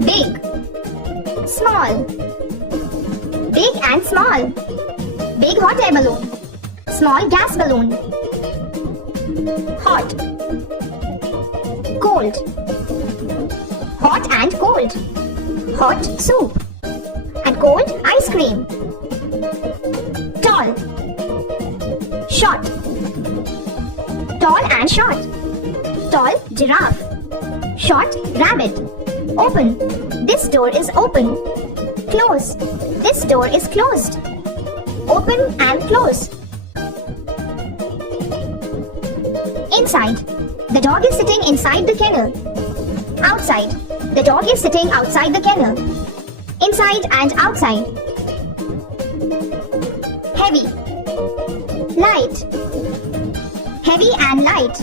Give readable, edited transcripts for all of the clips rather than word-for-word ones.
Big, small, big and small. Big hot air balloon, small gas balloon. Hot, cold, hot and cold. Hot soup and cold ice cream. Tall, short, tall and short. Tall giraffe, short rabbit. Open, this door is open. Close, this door is closed. Open and close. Inside, the dog is sitting inside the kennel. Outside, the dog is sitting outside the kennel. Inside and outside. Heavy, light, heavy and light.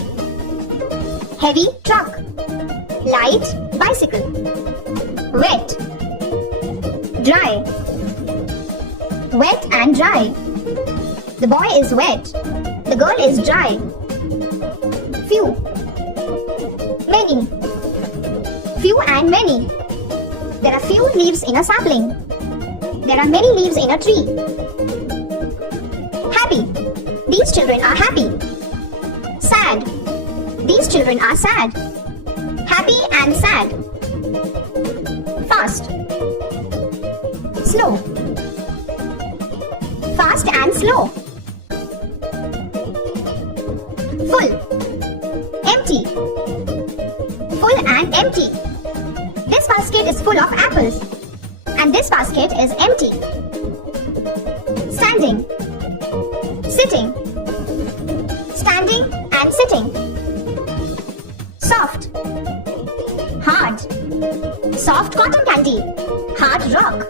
Heavy truck, light bicycle. Wet, dry, wet and dry. The boy is wet, the girl is dry. Few, many, few and many. There are few leaves in a sapling. There are many leaves in a tree. Happy, these children are happy. Sad, these children are sad. Happy and sad. Fast, slow, fast and slow. Full, empty, full and empty. This basket is full of apples and this basket is empty. Standing, sitting, standing and sitting. Soft, hard, soft cotton candy, hard rock.